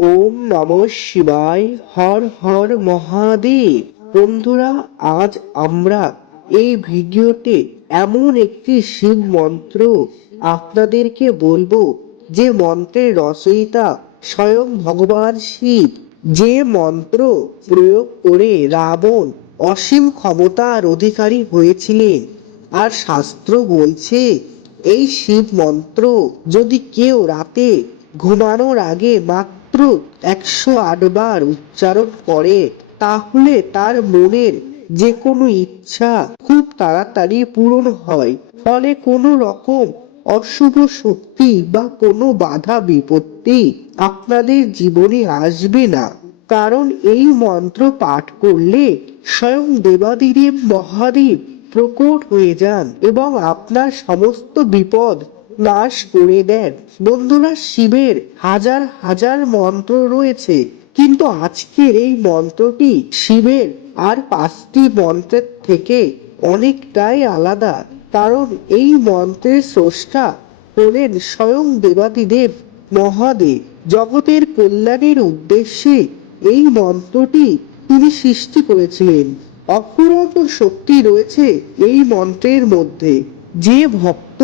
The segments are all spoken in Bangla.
ওম নম শিবায়, হর হর মহাদেব। বন্ধুরা, আজ আমরা এই ভিডিওতে এমন একটি শিব মন্ত্র আপনাদেরকে বলব, যে মন্ত্রের রচয়িতা স্বয়ং ভগবান শিব। যে মন্ত্র প্রয়োগ করে রাবণ অসীম ক্ষমতার অধিকারী হয়েছিলেন, আর শাস্ত্র বলছে, এই শিব মন্ত্র যদি কেউ রাতে ঘুমানোর আগে মাত্র একশো বার উচ্চারণ করে, তাহলে তার মনের যে কোনো ইচ্ছা খুব তাড়াতাড়ি পূরণ হয়। ফলে কোনো রকম অশুভ শক্তি বা কোনো বাধা বিপত্তি আপনাদের জীবনে আসবে না। কারণ এই মন্ত্র পাঠ করলে স্বয়ং দেবাদিদেব মহাদেব প্রকট হয়ে যান এবং আপনার সমস্ত বিপদ নাশ করে দেন। বন্ধুরা শিবের হাজার হাজার মন্ত্র রয়েছে। কিন্তু আজকের এই মন্ত্রটি শিবের আর পাঁচটি মন্ত্রের থেকে অনেকটাই আলাদা। কারণ এই মন্ত্রের স্রষ্টা হলেন স্বয়ং দেবাদিদেব মহাদেব। জগতের কল্যাণের উদ্দেশ্যে এই মন্ত্রটি তিনি সৃষ্টি করেছিলেন। অফুরন্ত শক্তি রয়েছে এই মন্ত্রের মধ্যে। যে ভক্ত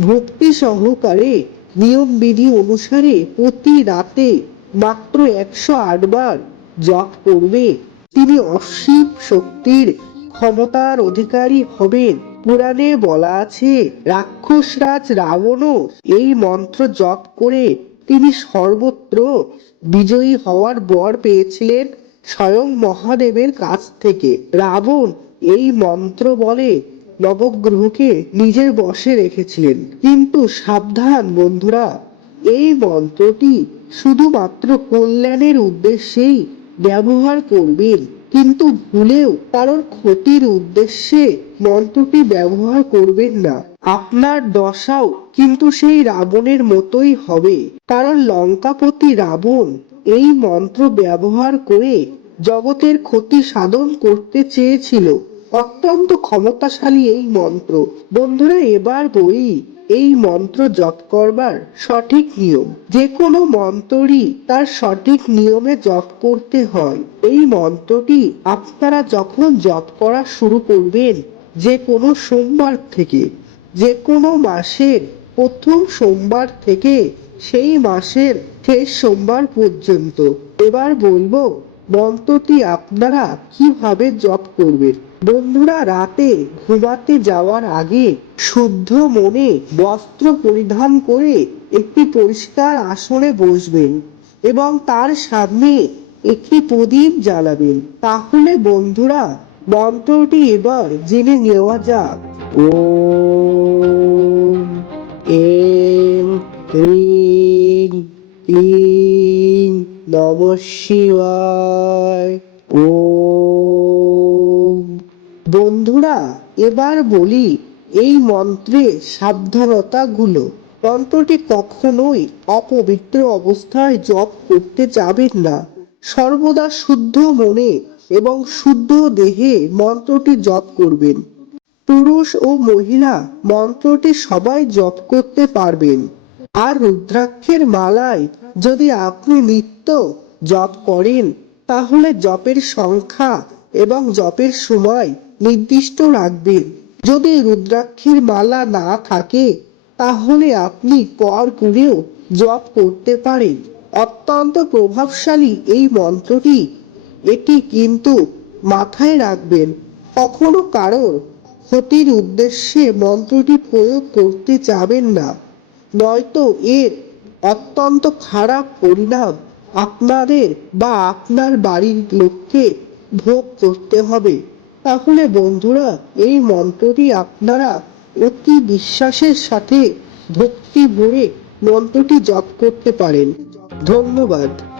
ভক্তি সহকারে নিয়ম বিধি অনুসারে প্রতি রাতে মাত্র একশো বার জপ করবে, তিনি অসীম শক্তির ক্ষমতার অধিকারী হবেন। পুরাণে বলা আছে, রাক্ষসরাজ রাবণও এই মন্ত্র জপ করে তিনি সর্বত্র বিজয়ী হওয়ার বর পেয়েছিলেন স্বয়ং মহাদেবের কাছ থেকে। রাবণ এই মন্ত্র বলে নবগ্রহকে নিজের বশে রেখেছিলেন। কিন্তু সাবধান বন্ধুরা, এই মন্ত্রটি শুধুমাত্র কল্যাণের উদ্দেশ্যেই ব্যবহার করবেন। কিন্তু ভুলেও কারোর ক্ষতির উদ্দেশ্যে মন্ত্রটি ব্যবহার করবেন না। আপনার দশাও কিন্তু সেই রাবণের মতোই হবে। কারণ লঙ্কাপতি রাবণ এই মন্ত্র ব্যবহার করে জগতের ক্ষতি সাধন করতে চেয়েছিল। অত্যন্ত ক্ষমতাশালী এই মন্ত্র। বন্ধুরা, এবার বলি, এই মন্ত্র জপ করবার সঠিক নিয়ম। যে কোনো মন্ত্রই তার সঠিক নিয়মে জপ করতে হয়। এই মন্ত্রটি আপনারা যখন জপ করা শুরু করবেন যে কোনো সোমবার থেকে যে কোনো মাসের প্রথম সোমবার থেকে সেই মাসের শেষ সোমবার পর্যন্ত। এবার বলব মন্ত্রটি আপনারা কীভাবে জপ করবেন? বন্ধুরা, রাতে ঘুমাতে যাওয়ার আগে শুদ্ধ মনে বস্ত্র পরিধান করে একটি পরিষ্কার আসনে বসবেন এবং তার সামনে একটি প্রদীপ জ্বালাবেন। তাহলে বন্ধুরা, মন্ত্রটি এবার জেনে নেওয়া যাক। ও এম, হ্রিং নম শিবায় ওম বন্ধুরা, এবার বলি এই মন্ত্রে সাবধানতাগুলো। মন্ত্রটি কখনোই অপবিত্র অবস্থায় জপ করতে যাবেন না। সর্বদা শুদ্ধ মনে এবং শুদ্ধ দেহে মন্ত্রটি জপ করবেন। পুরুষ ও মহিলা মন্ত্রটি সবাই জপ করতে পারবেন। আর রুদ্রাক্ষের মালায় যদি আপনি নিত্য জপ করেন, তাহলে জপের সংখ্যা এবং জপের সময় নির্দিষ্ট রাখবেন। যদি রুদ্রাক্ষের মালা না থাকে, তাহলে আপনি কর করেও জপ করতে পারেন। অত্যন্ত প্রভাবশালী এই মন্ত্রটি। এটি কিন্তু মাথায় রাখবেন, কখনো কারোর ক্ষতির উদ্দেশ্যে মন্ত্রটি প্রয়োগ করতে যাবেন না। নয়তো এর অত্যন্ত খারাপ পরিণাম আপনাদের বা আপনার বাড়ির লোককে ভোগ করতে হবে। তাহলে বন্ধুরা, এই মন্ত্রটি আপনারা অতি বিশ্বাসের সাথে ভক্তি ভরে মন্ত্রটি জপ করতে পারেন। ধন্যবাদ।